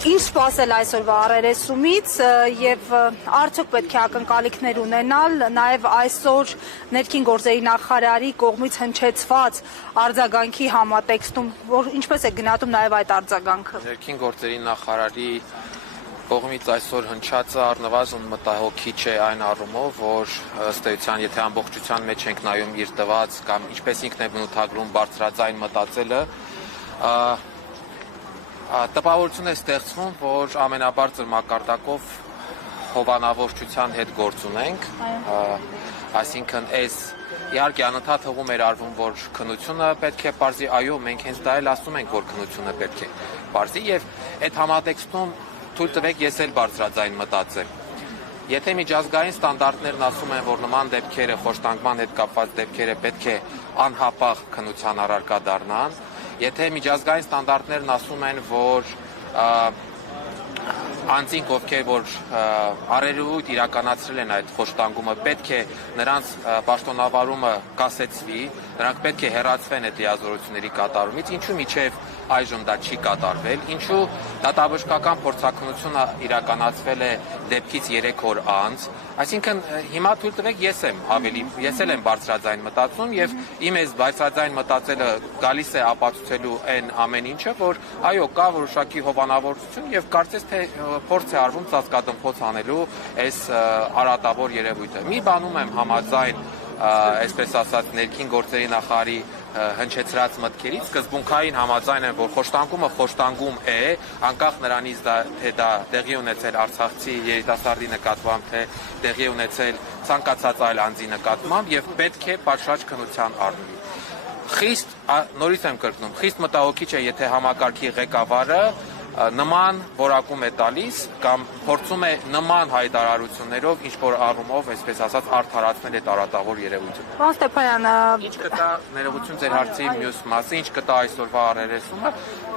Ինչ սպասել այսօրվա առերեսումից եւ արդյոք պետք է ակնկալիքներ ունենալ նաեւ այսօր ներքին գործերի նախարարի կողմից հնչեցված արձագանքի համատեքստում, որ ինչպես է գնահատում նաեւ այդ արձագանքը։ Ներքին գործերի նախարարի կողմից այսօր հնչածը առնվազն մտահոգիչ է այն առումով, որ ըստ էության, եթե ամբողջության մեջ ենք նայում իր տված կամ ինչպես ինքն է բնութագրում բարձրաձայն մտածելը, տպավորություն է ստեղծվում, որ ամենաբարձր մակարդակով հովանավորչության հետ գործ ունենք, այսինքն իհարկե անընդհատ հողում էր արվում, որ քննությունը պետք է պարզի, այո, մենք հենց դա էլ ասում ենք, որ քննությունը պետք է պարզի եւ այդ համատեքստում թույլ տվեք ես էլ բարձրաձայն մտածեմ։ Եթե միջազգային ստանդարտներն ասում են, որ նման դեպքերը, խոշտանգման հետ կապված դեպքերը պետք է անհապաղ քննության առարկա դառնան, եթե միջազգային ստանդարտներն ասում են, որ անձինք, ովքեր որ առերևույթ իրականացրել են այդ խոշտանգումը, պետք է նրանց պաշտոնավարումը կասեցվի, նրանք պետք է հեռացվեն այդ լիազորությունների կատարումից, ինչու միջև այժմ դա չի կատարվել, ինչու դատաբժշկական փորձաքննությունը իրականացվել է դեպքից 3 օր անց, այսինքն հիմա թույլ տվեք ես էլ եմ բարձրաձայն մտածում եւ իմ այս բարձրաձայն մտածելը գալիս է ապացուցելու այն ամեն ինչը, որ այո, կա որոշակի հովանավորություն եւ կարծես թե փորձ է արվում ծածկադմփոց անելու այս արատավոր երևույթը։ Մի բանում եմ համաձայն, այսպես ասած, ներքին գործերի նախարարի հնչեցրած մտքերից, սկզբունքային համաձայն եմ, որ խոշտանգումը խոշտանգում է, անկախ նրանից թե դա տեղի ունեցել արցախցի երիտասարդի նկատմամբ, թե տեղի ունեցել ցանկացած այլ անձի նկատմամբ եւ պետք է պատշաճ քննության առնվի։ Նորից եմ կրկնում, խիստ մտահոգիչ է, եթե համակարգի ղեկավարը նման որակում է տալիս կամ փորձում է նման հայտարարություններով ինչ-որ առումով, այսպես ասած, արդարացնել այդ արատավոր երևույթը։ Պարոն Ստեփանյան, ինչ կտա ներողություն ձեր հարցի մյուս մասը, ինչ կտա այսօրվա առերեսումը,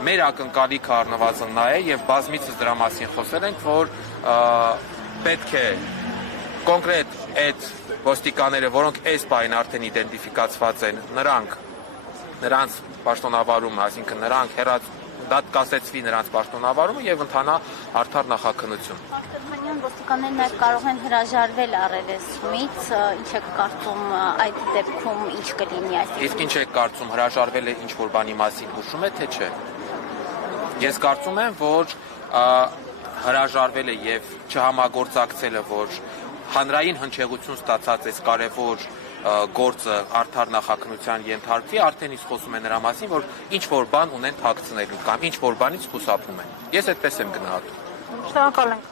մեր ակնկալիքը առնվազն նա է եւ բազմիցս դրա մասին խոսել ենք, որ պետք է կոնկրետ այդ ոստիկանները, որոնք այս պահին արդեն իդենտիֆիկացված են, նրանց պաշտոնավարումը, այսինքն նրանք դա կասեցվի նրանց պաշտոնավարումը եւ ընթանա արդար նախաքննություն։ Ստեփանյան, ոստիկաններն նաև կարող են հրաժարվել առերեսումից, ինչ եք կարծում այդ դեպքում ինչ կլինի այսինքն։ Իսկ ինչ եք կարծում, հրաժարվել է ինչ-որ բանի մասին հուշում է, թե չէ։ Ես կարծում եմ, որ հրաժարվել է եւ չհամագործակցելը, որ հանրային հնչեղություն ստացած այս կարևոր գործը արդար նախաքննության ենթարկվի, արդեն իսկ խոսում է նրա մասին, որ ինչ-որ բան ունեն թաքցնելու կամ ինչ-որ բանից խուսափում են։ Ես այդպես եմ գնահատում։ Շնորհակալ ենք։